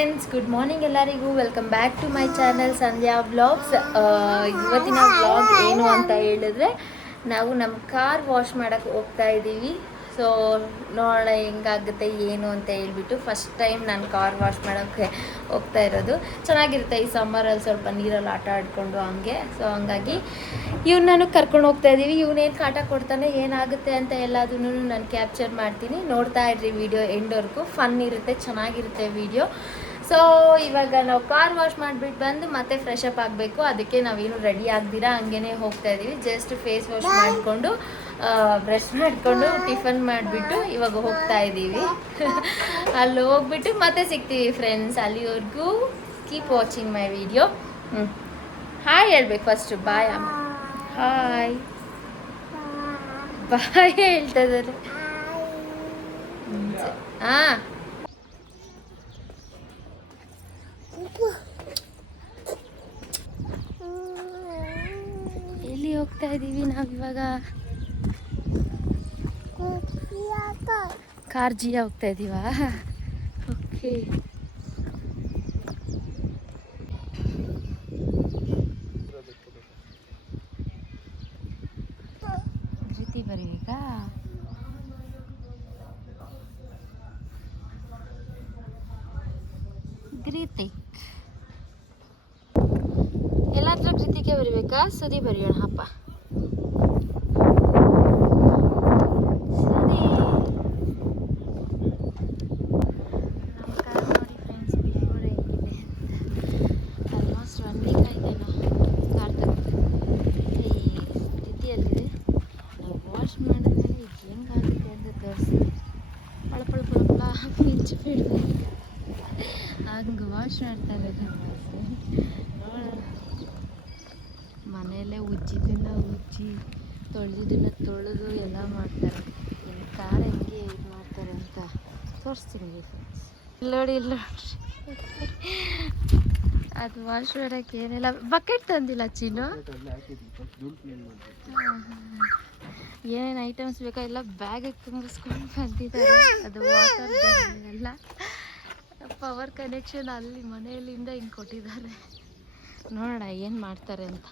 Friends, good morning ಎಲ್ಲರಿಗೂ. Welcome back to my channel Sandhya vlogs. ಇವತ್ತಿನ vlog ಏನು ಅಂತ ಹೇಳಿದ್ರೆ, ನಾವು ನಮ್ಮ ಕಾರ್ ವಾಶ್ ಮಾಡೋಕ್ಕೆ ಹೋಗ್ತಾ ಇದ್ದೀವಿ. ಸೊ ನೋಡೋಣ ಹೆಂಗಾಗುತ್ತೆ ಏನು ಅಂತ ಹೇಳ್ಬಿಟ್ಟು. ಫಸ್ಟ್ ಟೈಮ್ ನಾನು ಕಾರ್ ವಾಶ್ ಮಾಡೋಕ್ಕೆ ಹೋಗ್ತಾ ಇರೋದು. ಚೆನ್ನಾಗಿರುತ್ತೆ ಈ ಸಮ್ಮರಲ್ಲಿ ಸ್ವಲ್ಪ ನೀರಲ್ಲಿ ಆಟ ಆಡಿಕೊಂಡು ಹಂಗೆ. ಸೊ ಹಂಗಾಗಿ ಇವನನ್ನು ಕರ್ಕೊಂಡು ಹೋಗ್ತಾ ಇದ್ದೀವಿ. ಇವನೇನು ಕಾಟ ಕೊಡ್ತಾನೆ ಏನಾಗುತ್ತೆ ಅಂತ ಎಲ್ಲದನ್ನು ನಾನು ಕ್ಯಾಪ್ಚರ್ ಮಾಡ್ತೀನಿ. ನೋಡ್ತಾ ಇರ್ರಿ ವಿಡಿಯೋ ಎಂಡ್ವರೆಗೂ. ಫನ್ ಇರುತ್ತೆ, ಚೆನ್ನಾಗಿರುತ್ತೆ ವಿಡಿಯೋ. ಸೊ ಇವಾಗ ನಾವು ಕಾರ್ ವಾಶ್ ಮಾಡಿಬಿಟ್ಟು ಬಂದು ಮತ್ತೆ ಫ್ರೆಶ್ ಅಪ್ ಆಗಬೇಕು. ಅದಕ್ಕೆ ನಾವೇನು ರೆಡಿ ಆಗ್ದಿರಾ ಹಂಗೇ ಹೋಗ್ತಾ ಇದ್ದೀವಿ. ಜಸ್ಟ್ ಫೇಸ್ ವಾಶ್ ಮಾಡಿಕೊಂಡು ಬ್ರಷ್ ಮಾಡಿಕೊಂಡು ಟಿಫನ್ ಮಾಡಿಬಿಟ್ಟು ಇವಾಗ ಹೋಗ್ತಾ ಇದ್ದೀವಿ. ಅಲ್ಲಿ ಹೋಗ್ಬಿಟ್ಟು ಮತ್ತೆ ಸಿಗ್ತೀವಿ ಫ್ರೆಂಡ್ಸ್. ಅಲ್ಲಿವರೆಗೂ keep watching my video. Hi ಹೇಳ್ಬೇಕು ಫಸ್ಟು. ಬಾಯ್ ಅಮ್ಮ. ಹಾಯ್ ಬಾಯ್ ಹೇಳ್ತಾ ಇದ್ದಾರೆ. ಹಾಂ, ಎಲ್ಲಿ ಹೋಗ್ತಾ ಇದ್ದೀವಿ ನಾವಿವಾಗ? ಕಾರ್ಜಿಯಾ ಹೋಗ್ತಾ ಇದ್ದೀವಾ? ಓಕೆ. ಕೃತಿ ಬರೀಬೇಕಾ? ಗ್ರೀತಿಕ್ ಎಲ್ಲಾದ್ರೂ ಕೃತಿಗೆ ಬರೀಬೇಕಾ? ಸುದಿ ಬರೆಯೋಣ ಹಪ್ಪ. ಸುದಿ ನಮ್ಮ ಕಾರ್ ನೋಡಿ ಫ್ರೆಂಡ್ಸ್, ಬಿಫೋರ್ ಹೆಂಗಿದೆ ಅಂತ. ಆಲ್ಮೋಸ್ಟ್ 1 ವೀಕ್ ಆಯ್ತೇನೋ ಕಾರ್ ತಗೊಂಡು. ಈ ಸ್ಥಿತಿಯಲ್ಲಿದೆ. ನಾವು ವಾಶ್ ಮಾಡಿದ್ಮೇಲೆ ಈಗ ಹೆಂಗಾಗುತ್ತೆ ಅಂತ ತೋರಿಸ್ತೀನಿ. ಪಳಪಳ ಪಳಪಳ ಮಿಂಚು ಬಿಡಬೇಕು. ಹಂಗೆ ವಾಶ್ ಮಾಡ್ತಾರೆ ನಮ್ಮ ಮನೆಯಲ್ಲೇ ಉಜ್ಜಿದ್ದನ್ನ ಉಜ್ಜಿ ತೊಳೆದಿದ್ದನ್ನ ತೊಳೆದು ಎಲ್ಲ ಮಾಡ್ತಾರೆ. ಇನ್ನು ಕಾರ್ ಹೆಂಗೆ ಇದು ಮಾಡ್ತಾರೆ ಅಂತ ತೋರಿಸ್ತೀನಿ ಫ್ರೆಂಡ್ಸ್. ನೋಡಿ ಇಲ್ಲ ಅದು ವಾಶ್ ಮಾಡೋಕ್ಕೆ ಏನೆಲ್ಲ ಬಕೆಟ್ ತಂದಿಲ್ಲ ಚಿನ್ನು. ಏನೇನು ಐಟಮ್ಸ್ ಬೇಕೋ ಎಲ್ಲ ಬ್ಯಾಗಿಗೆ ತುಂಬಿಸ್ಕೊಂಡು ಬಂದಿದ್ದಾರೆ. ಅದು ವಾಟರ್ ಎಲ್ಲ ಪವರ್ ಕನೆಕ್ಷನ್ ಅಲ್ಲಿ ಮನೆಯಲ್ಲಿಂದ ಹಿಂಗೆ ಕೊಟ್ಟಿದ್ದಾರೆ. ನೋಡೋಣ ಏನು ಮಾಡ್ತಾರೆ ಅಂತ.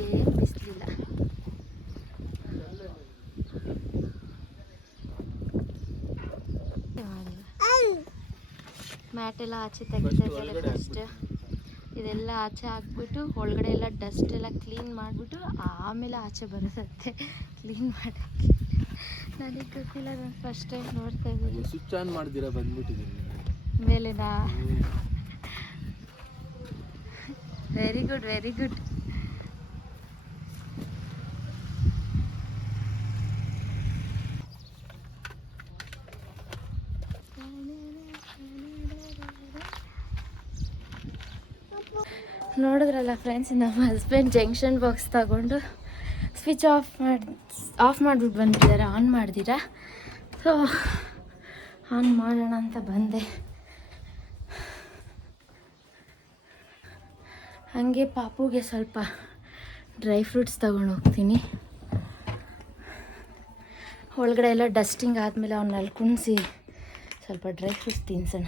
ಏನು ಬಿಸಿಲಿಲ್ಲ. ಮ್ಯಾಟೆಲ್ಲ ಆಚೆ ತೆಗಿತಾ ಇದ್ದಾರೆ ಫಸ್ಟ್. ಇದೆಲ್ಲ ಆಚೆ ಹಾಕ್ಬಿಟ್ಟು ಒಳಗಡೆ ಎಲ್ಲ ಡಸ್ಟ್ ಎಲ್ಲ ಕ್ಲೀನ್ ಮಾಡಿಬಿಟ್ಟು ಆಮೇಲೆ ಆಚೆ ಬರುತ್ತೆ ಕ್ಲೀನ್ ಮಾಡೋಕ್ಕೆ. ನನಗೆ ಗೊತ್ತಿಲ್ಲ, ನಾನು ಫಸ್ಟ್ ಟೈಮ್ ನೋಡ್ತಾ ಇದ್ದೀನಿ. ಸ್ವಿಚ್ ಆನ್ ಮಾಡ್ದಿರಾ ಬಂದ್ಬಿಟ್ಟಿದ್ದೀನಿ ಮೇಲೆನಾ? Very good, very good. ನೋಡಿದ್ರಲ್ಲ ಫ್ರೆಂಡ್ಸ್, ನಮ್ಮ ಹಸ್ಬೆಂಡ್ ಜಂಕ್ಷನ್ ಬಾಕ್ಸ್ ತಗೊಂಡು ಸ್ವಿಚ್ ಆಫ್ ಮಾಡಿಬಿಟ್ಟು ಬಂದಿದ್ದಾರೆ. ಆನ್ ಮಾಡ್ದಿರಾ? ಸೊ ಆನ್ ಮಾಡೋಣ ಅಂತ ಬಂದೆ. ಹಾಗೆ ಪಾಪುಗೆ ಸ್ವಲ್ಪ ಡ್ರೈ ಫ್ರೂಟ್ಸ್ ತಗೊಂಡು ಹೋಗ್ತೀನಿ. ಒಳಗಡೆ ಎಲ್ಲ ಡಸ್ಟಿಂಗ್ ಆದಮೇಲೆ ಅವನ್ನಲ್ಲಿ ಕುಣಿಸಿ ಸ್ವಲ್ಪ ಡ್ರೈ ಫ್ರೂಟ್ಸ್ ತಿನ್ಸೋಣ.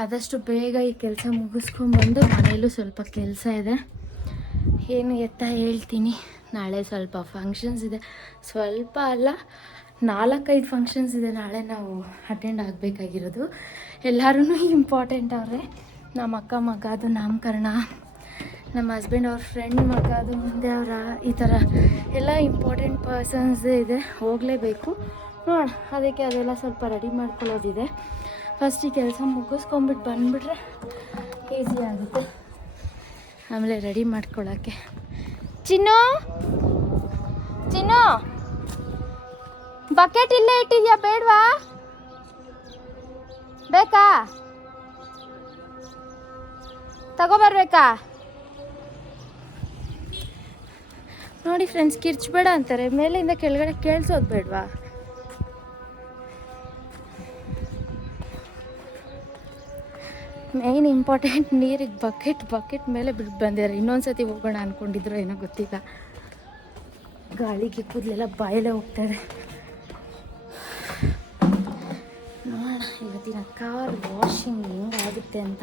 ಆದಷ್ಟು ಬೇಗ ಈ ಕೆಲಸ ಮುಗಿಸ್ಕೊಂಡ್ಬಂದು ಮನೆಯಲ್ಲೂ ಸ್ವಲ್ಪ ಕೆಲಸ ಇದೆ. ಏನು ಎತ್ತ ಹೇಳ್ತೀನಿ. ನಾಳೆ ಸ್ವಲ್ಪ ಫಂಕ್ಷನ್ಸ್ ಇದೆ. ಸ್ವಲ್ಪ ಅಲ್ಲ, 4-5 ಫಂಕ್ಷನ್ಸ್ ಇದೆ ನಾಳೆ ನಾವು ಅಟೆಂಡ್ ಆಗಬೇಕಾಗಿರೋದು. ಎಲ್ಲರೂ ಇಂಪಾರ್ಟೆಂಟ್ ಅವರೇ. ನಮ್ಮ ಅಕ್ಕ ಮಗದು ನಾಮಕರಣ, ನಮ್ಮ ಹಸ್ಬೆಂಡ್ ಅವ್ರ ಫ್ರೆಂಡ್ ಮಗದು ಮುಂದೆ ಅವರ, ಈ ಥರ ಎಲ್ಲ ಇಂಪಾರ್ಟೆಂಟ್ ಪರ್ಸನ್ಸ್ ಇದೆ. ಹೋಗಲೇಬೇಕು. ನೋಡೋಣ, ಅದಕ್ಕೆ ಅದೆಲ್ಲ ಸ್ವಲ್ಪ ರೆಡಿ ಮಾಡ್ಕೊಳ್ಳೋದಿದೆ. ಫಸ್ಟ್ ಈ ಕೆಲಸ ಮುಗಿಸ್ಕೊಂಬಿಟ್ಟು ಬಂದುಬಿಟ್ರೆ ಈಸಿ ಆಗುತ್ತೆ ಆಮೇಲೆ ರೆಡಿ ಮಾಡ್ಕೊಳ್ಳೋಕ್ಕೆ. ಚಿನ್ನು ಚಿನ್ನು, ಬಕೆಟ್ ಇಲ್ಲೇ ಇಟ್ಟಿದ್ಯಾ? ಬೇಡವಾ? ಬೇಕಾ? ತಗೋಬರ್ಬೇಕಾ? ನೋಡಿ ಫ್ರೆಂಡ್ಸ್, ಕಿರ್ಚ್ಬೇಡ ಅಂತಾರೆ. ಮೇಲಿಂದ ಕೆಳಗಡೆ ಕೇಳಿಸೋದು ಬೇಡವಾ? ಮೇಯ್ನ್ ಇಂಪಾರ್ಟೆಂಟ್ ನೀರಿಗೆ ಬಕೆಟ್ ಮೇಲೆ ಬಿಟ್ಟು ಬಂದಿದ್ದಾರೆ. ಇನ್ನೊಂದ್ಸತಿ ಹೋಗೋಣ ಅಂದ್ಕೊಂಡಿದ್ರು ಏನೋ ಗೊತ್ತಿಲ್ಲ. ಗಾಳಿಗೆ ಕೂದಲೆಲ್ಲ ಬಾಯಲ್ಲೇ ಹೋಗ್ತಾಯಿದೆ. ನೋಡೋಣ ಇವತ್ತಿನ ಕಾರ್ ವಾಷಿಂಗ್ ಹೆಂಗಾಗುತ್ತೆ ಅಂತ.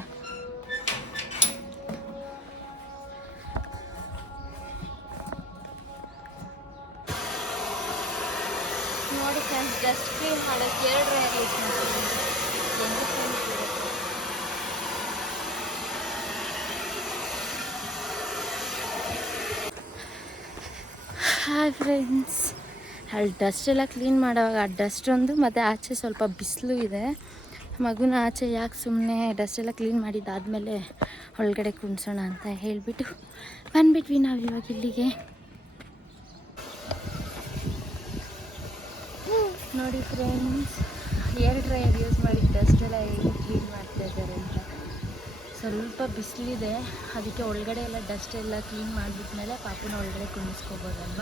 ನೋಡಿ ಫ್ರೆಂಡ್ಸ್, ಡಸ್ಟ್ ಕ್ಲೀನ್ ಮಾಡೋಕ್ಕೆ 2 ಡ್ರೈಯರ್ ಯೂಸ್ ಮಾಡ್ತೀನಿ. ಹಾಯ್ ಫ್ರೆಂಡ್ಸ್, ಅಲ್ಲಿ ಡಸ್ಟ್ ಎಲ್ಲ ಕ್ಲೀನ್ ಮಾಡೋವಾಗ ಆ ಡಸ್ಟ್ ಒಂದು, ಮತ್ತು ಆಚೆ ಸ್ವಲ್ಪ ಬಿಸಿಲು ಇದೆ. ಮಗುನ ಆಚೆ ಯಾಕೆ ಸುಮ್ಮನೆ ಡಸ್ಟ್ ಎಲ್ಲ ಕ್ಲೀನ್ ಮಾಡಿದ್ದಾದಮೇಲೆ ಒಳಗಡೆ ಕುಣ್ಸೋಣ ಅಂತ ಹೇಳಿಬಿಟ್ಟು ಬಂದುಬಿಟ್ವಿ ನಾವು ಇವಾಗ ಇಲ್ಲಿಗೆ. ನೋಡಿ ಫ್ರೆಂಡ್ಸ್, 2 ಡ್ರೈಯರ್ ಯೂಸ್ ಮಾಡಿ ಡಸ್ಟ್ ಎಲ್ಲ ಹೇಗೆ ಕ್ಲೀನ್ ಮಾಡ್ತಾಯಿದ್ದಾರೆ ಅಂತ. ಸ್ವಲ್ಪ ಬಿಸಿಲಿದೆ, ಅದಕ್ಕೆ ಒಳಗಡೆ ಎಲ್ಲ ಡಸ್ಟ್ ಎಲ್ಲ ಕ್ಲೀನ್ ಮಾಡಿಬಿಟ್ಮೇಲೆ ಪಾಪುನ ಒಳಗಡೆ ಕುಣಿಸ್ಕೋಬೋದಲ್ವ.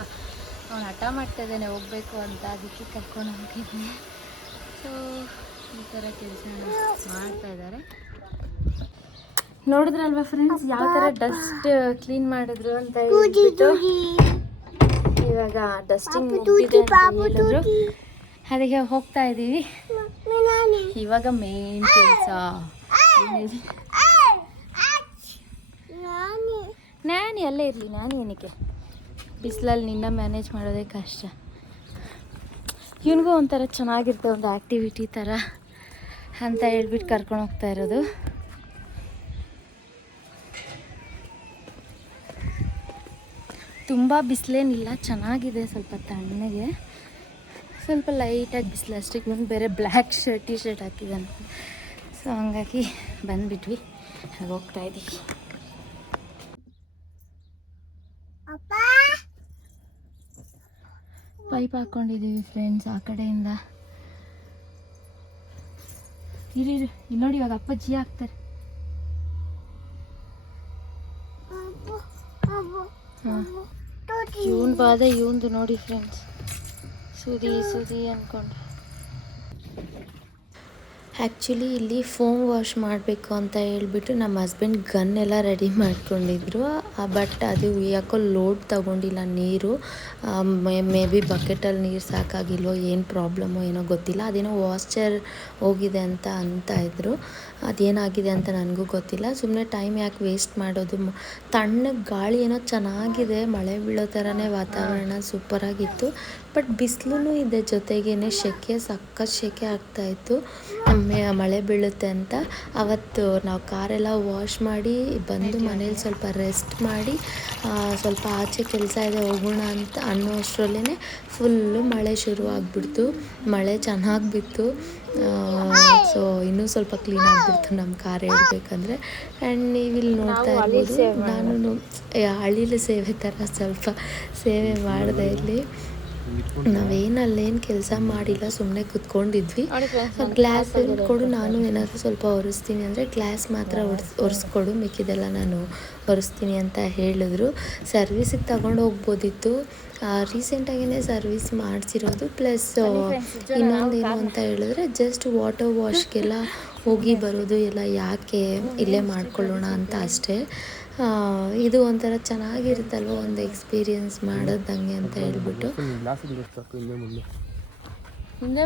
ಅವನು ಹಠ ಮಾಡ್ತಾಯಿದ್ದಾನೆ ಹೋಗಬೇಕು ಅಂತ, ಅದಕ್ಕೆ ಕರ್ಕೊಂಡು ಹೋಗಿದ್ದೀನಿ. ಸೊ ಈ ಥರ ಕೆಲಸ ಮಾಡ್ತಾಯಿದ್ದಾರೆ. ನೋಡಿದ್ರಲ್ವ ಫ್ರೆಂಡ್ಸ್ ಯಾವ ಥರ ಡಸ್ಟ್ ಕ್ಲೀನ್ ಮಾಡಿದ್ರು ಅಂತ ಹೇಳ್ಬಿಟ್ಟು. ಇವಾಗ ಡಸ್ಟಿಂಗ್ ಮುಗಿದಿದೆ ಅಂತ ಹೇಳಿದ್ರು, ಅದಕ್ಕೆ ಹೋಗ್ತಾ ಇದ್ದೀವಿ. ಇವಾಗ ಮೇನ್ ಕೆಲಸ ನಾನು ಎಲ್ಲೇ ಇರಲಿ, ನಾನು ಏನಕ್ಕೆ ಬಿಸಿಲಲ್ಲಿ ನಿನ್ನ ಮ್ಯಾನೇಜ್ ಮಾಡೋದೇ ಕಷ್ಟ. ಇವನಿಗೂ ಒಂಥರ ಚೆನ್ನಾಗಿರುತ್ತೆ, ಒಂದು ಆ್ಯಕ್ಟಿವಿಟಿ ಥರ ಅಂತ ಹೇಳ್ಬಿಟ್ಟು ಕರ್ಕೊಂಡು ಹೋಗ್ತಾ ಇರೋದು. ತುಂಬ ಬಿಸಿಲೇನಿಲ್ಲ, ಚೆನ್ನಾಗಿದೆ, ಸ್ವಲ್ಪ ತಣ್ಣಗೆ, ಸ್ವಲ್ಪ ಲೈಟಾಗಿ ಬಿಸಿಲು ಅಷ್ಟೇ. ಇವನು ಬೇರೆ ಬ್ಲ್ಯಾಕ್ ಟೀ ಶರ್ಟ್ ಹಾಕಿದ್ದಾನೆ. ಸೊ ಹಂಗಾಗಿ ಬಂದುಬಿಟ್ವಿ, ಹೋಗ್ತಾ ಇದ್ದೀವಿ. ಪೈಪ್ ಹಾಕ್ಕೊಂಡಿದ್ದೀವಿ ಫ್ರೆಂಡ್ಸ್ ಆ ಕಡೆಯಿಂದ. ಇರಿ ಇಲ್ಲಿ ನೋಡಿ, ಇವಾಗ ಅಪ್ಪಾಜಿ ಹಾಕ್ತಾರೆ. ಇವನ್ ಬಾದ ಇವಂದು ನೋಡಿ ಫ್ರೆಂಡ್ಸ್, ಸುದಿ ಅಂದ್ಕೊಂಡು. ಆ್ಯಕ್ಚುಲಿ ಇಲ್ಲಿ ಫೋಮ್ ವಾಶ್ ಮಾಡಬೇಕು ಅಂತ ಹೇಳ್ಬಿಟ್ಟು ನಮ್ಮ ಹಸ್ಬೆಂಡ್ ಗನ್ ಎಲ್ಲ ರೆಡಿ ಮಾಡ್ಕೊಂಡಿದ್ರು. ಬಟ್ ಅದು ಯಾಕೋ ಲೋಡ್ ತಗೊಂಡಿಲ್ಲ ನೀರು. ಮೇ ಬಿ ಬಕೆಟಲ್ಲಿ ನೀರು ಸಾಕಾಗಿಲ್ವೋ, ಏನು ಪ್ರಾಬ್ಲಮ್ಮೋ ಏನೋ ಗೊತ್ತಿಲ್ಲ. ಅದೇನೋ ವಾಶ್ಚರ್ ಹೋಗಿದೆ ಅಂತ ಇದ್ರು. ಅದೇನಾಗಿದೆ ಅಂತ ನನಗೂ ಗೊತ್ತಿಲ್ಲ. ಸುಮ್ಮನೆ ಟೈಮ್ ಯಾಕೆ ವೇಸ್ಟ್ ಮಾಡೋದು. ತಣ್ಣಗೆ ಗಾಳಿ ಏನೋ ಚೆನ್ನಾಗಿದೆ, ಮಳೆ ಬೀಳೋ ಥರನೇ ವಾತಾವರಣ ಸೂಪರಾಗಿತ್ತು. ಬಟ್ ಬಿಸಿಲು ಇದೆ, ಜೊತೆಗೇನೆ ಸೆಕೆ, ಸಖತ್ ಸೆಕೆ ಆಗ್ತಾಯಿತ್ತು. ಮಳೆ ಬೀಳುತ್ತೆ ಅಂತ ಅವತ್ತು ನಾವು ಕಾರೆಲ್ಲ ವಾಶ್ ಮಾಡಿ ಬಂದು ಮನೇಲಿ ಸ್ವಲ್ಪ ರೆಸ್ಟ್ ಮಾಡಿ ಸ್ವಲ್ಪ ಆಚೆ ಕೆಲಸ ಇದೆ ಹೋಗೋಣ ಅಂತ ಅನ್ನೋ ಅಷ್ಟರಲ್ಲೇ ಫುಲ್ಲು ಮಳೆ ಶುರು ಆಗಿಬಿಡ್ತು. ಮಳೆ ಚೆನ್ನಾಗಿ ಬಿತ್ತು. ಸೊ ಇನ್ನೂ ಸ್ವಲ್ಪ ಕ್ಲೀನ್ ಆಗಿಬಿಡ್ತು ನಮ್ಮ ಕಾರ್ ಹೇಳ್ಬೇಕಂದ್ರೆ. ಆ್ಯಂಡ್ ನೀವಿಲ್ಲಿ ನೋಡ್ತಾ ಇರ್ಬೋದು, ನಾನು ಹಳ್ಳಿಲಿ ಸೇವೆ ಥರ ಸ್ವಲ್ಪ ಸೇವೆ ಮಾಡಿದೆ. ಇಲ್ಲಿ ನಾವೇನಲ್ಲೇನು ಕೆಲಸ ಮಾಡಿಲ್ಲ, ಸುಮ್ಮನೆ ಕುತ್ಕೊಂಡಿದ್ವಿ. ಗ್ಲಾಸ್ ಕೊಡು, ನಾನು ಏನಾದರೂ ಸ್ವಲ್ಪ ಒರೆಸ್ತೀನಿ ಅಂದರೆ ಗ್ಲಾಸ್ ಮಾತ್ರ ಒರೆಸ್ಕೊಡು, ಮಿಕ್ಕಿದೆಲ್ಲ ನಾನು ಒರೆಸ್ತೀನಿ ಅಂತ ಹೇಳಿದ್ರು. ಸರ್ವಿಸಿಗೆ ತಗೊಂಡು ಹೋಗ್ಬೋದಿತ್ತು. ರೀಸೆಂಟಾಗಿಯೇ ಸರ್ವಿಸ್ ಮಾಡಿಸಿರೋದು. ಪ್ಲಸ್ ಇನ್ನೊಂದೇನು ಅಂತ ಹೇಳಿದ್ರೆ ಜಸ್ಟ್ ವಾಟರ್ ವಾಶ್ಗೆಲ್ಲ ಹೋಗಿ ಬರೋದು ಎಲ್ಲ ಯಾಕೆ, ಇಲ್ಲೇ ಮಾಡ್ಕೊಳ್ಳೋಣ ಅಂತ ಅಷ್ಟೇ. ಇದು ಒಂಥರ ಚೆನ್ನಾಗಿರುತ್ತಲ್ವ, ಒಂದು ಎಕ್ಸ್ಪೀರಿಯನ್ಸ್ ಮಾಡೋದಂಗೆ ಅಂತ ಹೇಳ್ಬಿಟ್ಟು.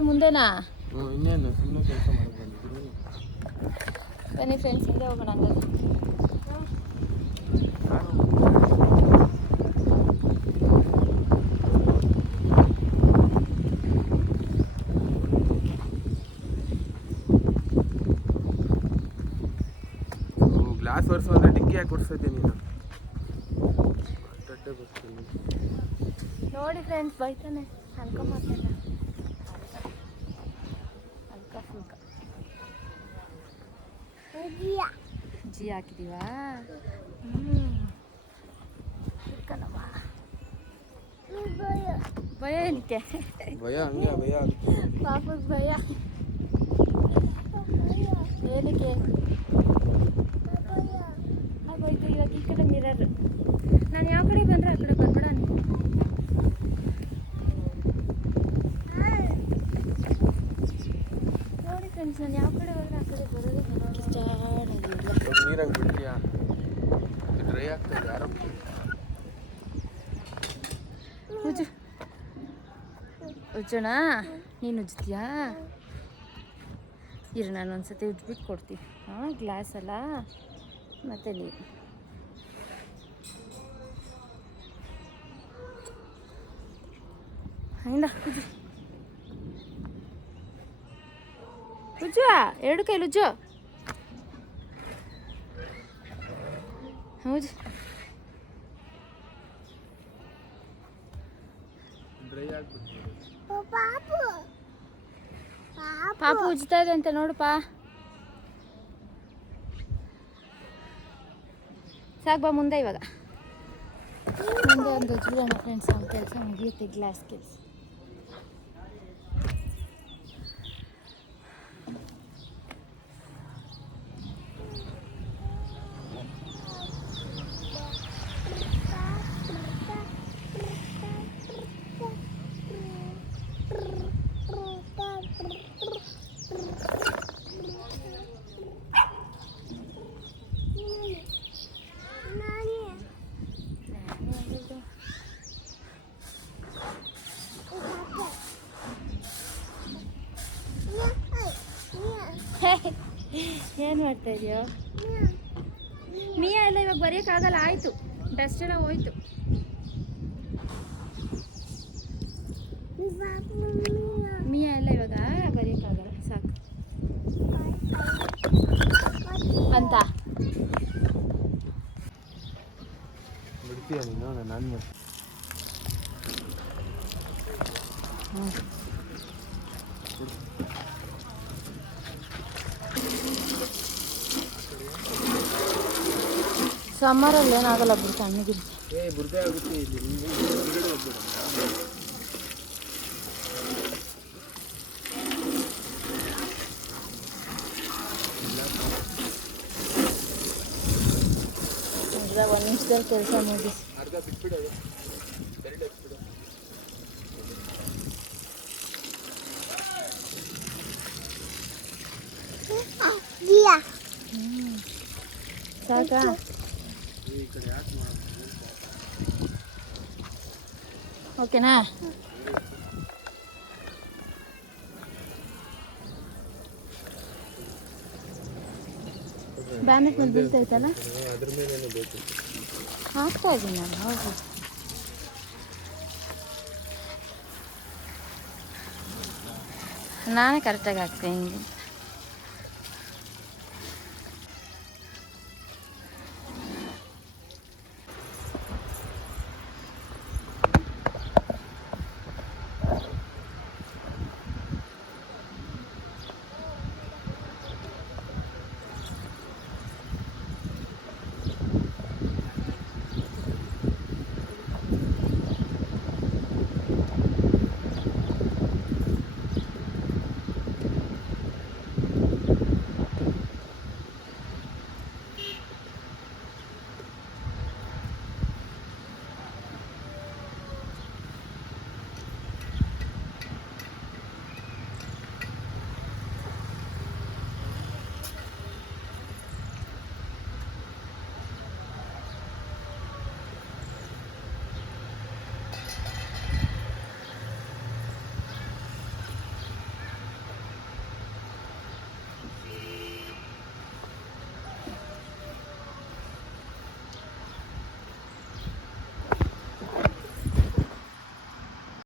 ಮುಂದೆನಾ ಬನ್ನಿ ಫ್ರೆಂಡ್ಸ್, ಹಿಂದೆ ಹೋಗೋಣ. ಗ್ಲಾಸ್ ವರ್ಷ ಅಂದರೆ ಡಿಕ್ಕಿ ಹಾಕಿ ಕೊಡ್ಸೈತೆ ನೀನು. ನೋಡಿ ಫ್ರೆಂಡ್ಸ್, ಬೈತಾನೆ ಅನ್ಕೊಂಬರ್ತಾನೆ. ಜಿ ಹಾಕಿದೀವಾ? ಭಯ ಏನಕ್ಕೆ? ಭಯ ಹಂಗೆ ಭಯ ಪಾಪದ ಭಯ ಏನಕ್ಕೆ ಆಗೋಯ್ತು. ಇವಾಗ ಈ ಕಡೆ ಮಿರರ್, ನಾನು ಯಾವ ಕಡೆ ಬಂದರೆ ಆ ಕಡೆ ಬಂದ್ಬಿಡ. ನೋಡಿ ಫ್ರೆಂಡ್ಸ್, ನಾನು ಯಾವ ಕಡೆ ಹೋದ್ರೆ ಆ ಕಡೆ ಬರೋದು ಕಿಚಾಡಾಗಿರೋದು. ಉಜ್ಜೋಣ? ನೀನು ಉಜ್ತೀಯಾ? ಇರು, ನಾನು ಒಂದ್ಸತಿ ಉಜ್ಬಿಟ್ಟು ಕೊಡ್ತೀನಿ. ಹಾಂ, ಗ್ಲಾಸ್ ಅಲ್ಲ ಮತ್ತು ನೀರು. ಹಂಗ ಉಜ್ಜು ಉಜ್ಜು, ಎರಡು ಕೈಲಿ ಉಜ್ಜು. ಹೌದು, ಡ್ರೈ ಆಗ್ಬಿಡ್ತು. ಪಾಪು ಉಜ್ತಾ ಇದೆ ಅಂತ ನೋಡಪ್ಪ. ಸಾಕು ಬಾ, ಮುಂದೆ ಇವಾಗ ಮುಂದೆ ಒಂದು ಉಜ್ಬಿಡೋಣ ಫ್ರೆಂಡ್ಸ್. ಅವ್ನ ಕೆಲಸ ಮುಗಿಯುತ್ತೆ, ಗ್ಲಾಸ್ ಕೆಲಸ. ಏನು ಮಾಡ್ತಾ ಇದೆಯೋ? ಮಿಯಾ ಎಲ್ಲ ಇವಾಗ ಬರೆಯೋಕ್ಕಾಗಲ್ಲ, ಆಯಿತು, ಡಸ್ಟ್ ಎಲ್ಲ ಹೋಯ್ತು. ಮಿಯಾ ಎಲ್ಲ ಇವಾಗ ಬರೆಯೋಕ್ಕಾಗಲ್ಲ, ಸಾಕು ಅಂತ. ಬಿಡ್ತೀಯ ನೀನು? ನಾನು ಮತ್ತೆ ಸಮ್ಮರಲ್ಲಿ ಏನಾಗಲ್ಲ ಬಿಡು, ತಣ್ಣಗಿರುತ್ತೆ. ಬುರ್ದೆ ಆಗುತ್ತೆ ಇಲ್ಲಿ. ಒಂದು ನಿಮಿಷದಲ್ಲಿ ಕೆಲಸ ಮುಗಿಸಿ. ಅರ್ಧ ಬಿಟ್ಬಿಡೋದು, ಎರಡು ಹಚ್ಬಿಡು. ಸಾಕಾ? ಈ ಕಡೆ ಯಾಕೆ ಓಕೆನಾ? ಬ್ಯಾನೆಟ್ ಮೇಲೆ ಬೀಳ್ತೈತಲ್ಲ, ಅದ್ರ ಮೇಲೆ ಬೇಕು. ಹಾಕ್ತಾ ಇದ್ದೀನಿ ನಾನು. ಹೌದು, ನಾನೇ ಕರೆಕ್ಟಾಗಿ ಹಾಕ್ತೀನಿ.